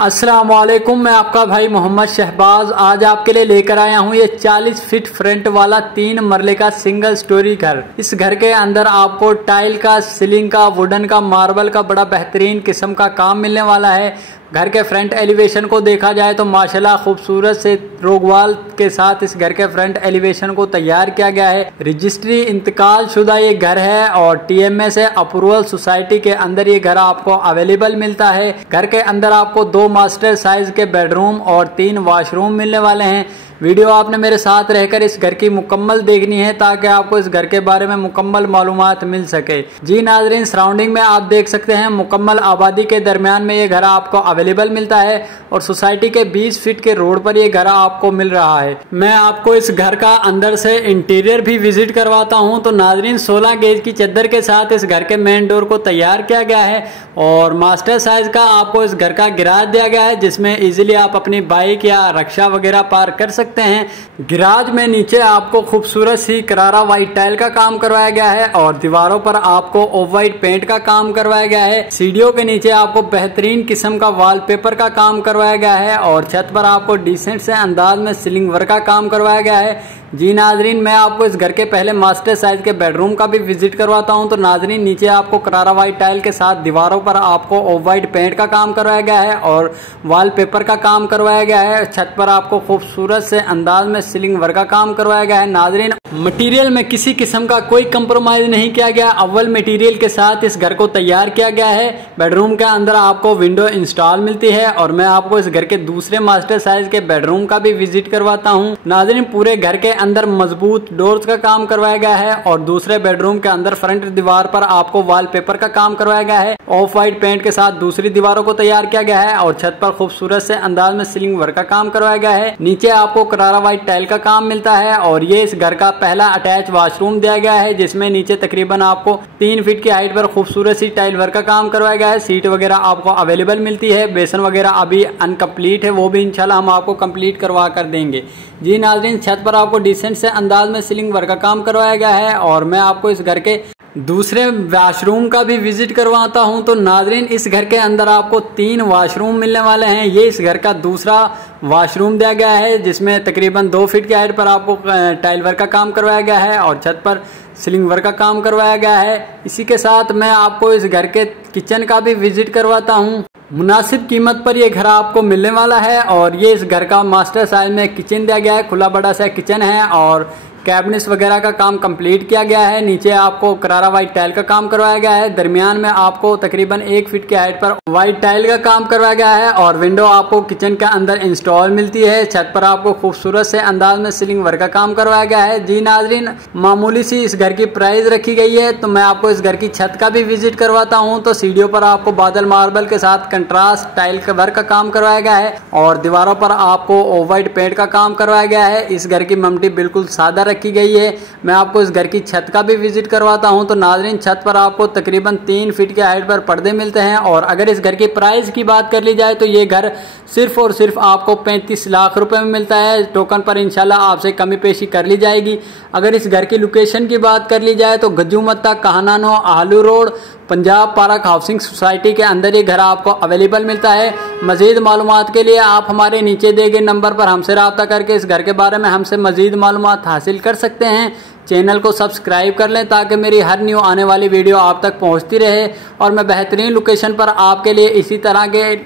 अस्सलामुअलैकुम, मैं आपका भाई मोहम्मद शहबाज आज आपके लिए लेकर आया हूँ ये 40 फीट फ्रंट वाला 3 मरले का सिंगल स्टोरी घर। इस घर के अंदर आपको टाइल का, सीलिंग का, वुडन का, मार्बल का बड़ा बेहतरीन किस्म का काम मिलने वाला है। घर के फ्रंट एलिवेशन को देखा जाए तो माशाल्लाह खूबसूरत से रोगवाल के साथ इस घर के फ्रंट एलिवेशन को तैयार किया गया है। रजिस्ट्री इंतकाल शुदा ये घर है और टीएमएस अप्रूवल सोसाइटी के अंदर ये घर आपको अवेलेबल मिलता है। घर के अंदर आपको 2 मास्टर साइज के बेडरूम और 3 वॉशरूम मिलने वाले हैं। वीडियो आपने मेरे साथ रहकर इस घर की मुकम्मल देखनी है ताकि आपको इस घर के बारे में मुकम्मल मालूमात मिल सके। जी नाजरीन, सराउंडिंग में आप देख सकते हैं मुकम्मल आबादी के दरमियान में ये घर आपको अवेलेबल मिलता है और सोसाइटी के 20 फीट के रोड पर ये घर आपको मिल रहा है। मैं आपको इस घर का अंदर से इंटीरियर भी विजिट करवाता हूँ। तो नाजरीन, 16 गेज की चद्दर के साथ इस घर के मेन डोर को तैयार किया गया है और मास्टर साइज का आपको इस घर का गिराज दिया गया है जिसमें इजीली आप अपनी बाइक या रक्षा वगैरह पार्क कर सकते हैं। गिराज में नीचे आपको खूबसूरत सी करारा व्हाइट टाइल का काम करवाया गया है और दीवारों पर आपको ऑफ व्हाइट पेंट का काम करवाया गया है। सीढ़ियों के नीचे आपको बेहतरीन किस्म का वॉलपेपर का काम करवाया गया है और छत पर आपको डिसेंट से अंदाज में सीलिंग वर्क का काम करवाया गया है। जी नाजरीन, मैं आपको इस घर के पहले मास्टर साइज के बेडरूम का भी विजिट करवाता हूं। तो नाजरीन, नीचे आपको करारा व्हाइट टाइल के साथ दीवारों पर आपको ऑफ व्हाइट पेंट का काम करवाया गया है और वॉलपेपर का काम करवाया गया है। छत पर आपको खूबसूरत से अंदाज में सीलिंग वर्क का काम करवाया गया है। नाजरीन, मटेरियल में किसी किस्म का कोई कंप्रोमाइज नहीं किया गया, अव्वल मटेरियल के साथ इस घर को तैयार किया गया है। बेडरूम के अंदर आपको विंडो इंस्टॉल मिलती है और मैं आपको इस घर के दूसरे मास्टर साइज के बेडरूम का भी विजिट करवाता हूँ। नाजरीन, पूरे घर के अंदर मजबूत डोर्स का काम करवाया गया है और दूसरे बेडरूम के अंदर फ्रंट दीवार पर आपको वॉलपेपर का काम करवाया गया है। ऑफ व्हाइट पेंट के साथ दूसरी दीवारों को तैयार किया गया है और छत पर खूबसूरत से अंदाज में सीलिंग वर्क का काम करवाया गया है। नीचे आपको करारा व्हाइट टाइल का काम मिलता है और ये इस घर का पहला अटैच वॉशरूम दिया गया है जिसमें नीचे तकरीबन आपको 3 फीट की हाइट पर खूबसूरत सी टाइल वर्क का काम करवाया गया है। सीट वगैरह आपको अवेलेबल मिलती है। बेसन वगैरह अभी अनकम्प्लीट है, वो भी इंशाल्लाह हम आपको कंप्लीट करवा कर देंगे। जी नाजरीन, छत पर आपको डिसेंट से अंदाज में सीलिंग वर्क का काम करवाया गया है और मैं आपको इस घर के दूसरे वॉशरूम का भी विजिट करवाता हूं। तो नाजरीन, इस घर के अंदर आपको 3 वॉशरूम मिलने वाले हैं। ये इस घर का दूसरा वॉशरूम दिया गया है जिसमें तकरीबन 2 फीट की हाइट पर आपको टाइल वर्क का काम करवाया गया है और छत पर सीलिंग वर्क का काम करवाया गया है। इसी के साथ मैं आपको इस घर के किचन का भी विजिट करवाता हूँ। मुनासिब कीमत पर ये घर आपको मिलने वाला है और ये इस घर का मास्टर साइज में किचन दिया गया है। खुला बड़ा सा किचन है और कैबिनेट्स वगैरह का काम कंप्लीट किया गया है। नीचे आपको करारा व्हाइट टाइल का काम करवाया गया है। दरमियान में आपको तकरीबन 1 फीट की हाइट पर व्हाइट टाइल का काम करवाया गया है और विंडो आपको किचन के अंदर इंस्टॉल मिलती है। छत पर आपको खूबसूरत से अंदाज में सीलिंग वर्क का काम करवाया गया है। जी नाजरीन, मामूली सी इस घर की प्राइस रखी गई है। तो मैं आपको इस घर की छत का भी विजिट करवाता हूँ। तो सीढ़ियों पर आपको बादल मार्बल के साथ कंट्रास्ट टाइल का वर्क का काम करवाया गया है और दीवारों पर आपको ऑफ व्हाइट पेंट का काम करवाया गया है। इस घर की ममटी बिल्कुल सादा रखी गई है। मैं आपको इस घर की छत का भी विजिट करवाता हूं। तो नाजरीन, छत पर आपको तकरीबन 3 फीट की हाइट पर पर्दे मिलते हैं और अगर इस घर की प्राइस की बात कर ली जाए तो ये घर सिर्फ और सिर्फ आपको 35 लाख रुपए में मिलता है। टोकन पर इंशाल्लाह आपसे कमी पेशी कर ली जाएगी। अगर इस घर की लोकेशन की बात कर ली जाए तो गज्जूमत्ता कहानानो आलू road Punjab park housing society के अंदर ये घर आपको अवेलेबल मिलता है। मजीद मालूमात के लिए आप हमारे नीचे दिए गए नंबर पर हमसे रब्ता करके इस घर के बारे में हमसे मजीद मालूमात हासिल कर सकते हैं। चैनल को सब्सक्राइब कर लें ताकि मेरी हर न्यू आने वाली वीडियो आप तक पहुंचती रहे और मैं बेहतरीन लोकेशन पर आपके लिए इसी तरह के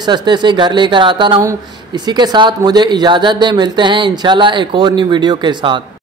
सस्ते से घर लेकर आता रहूं। इसी के साथ मुझे इजाज़त दें, मिलते हैं इंशाल्लाह एक और न्यू वीडियो के साथ।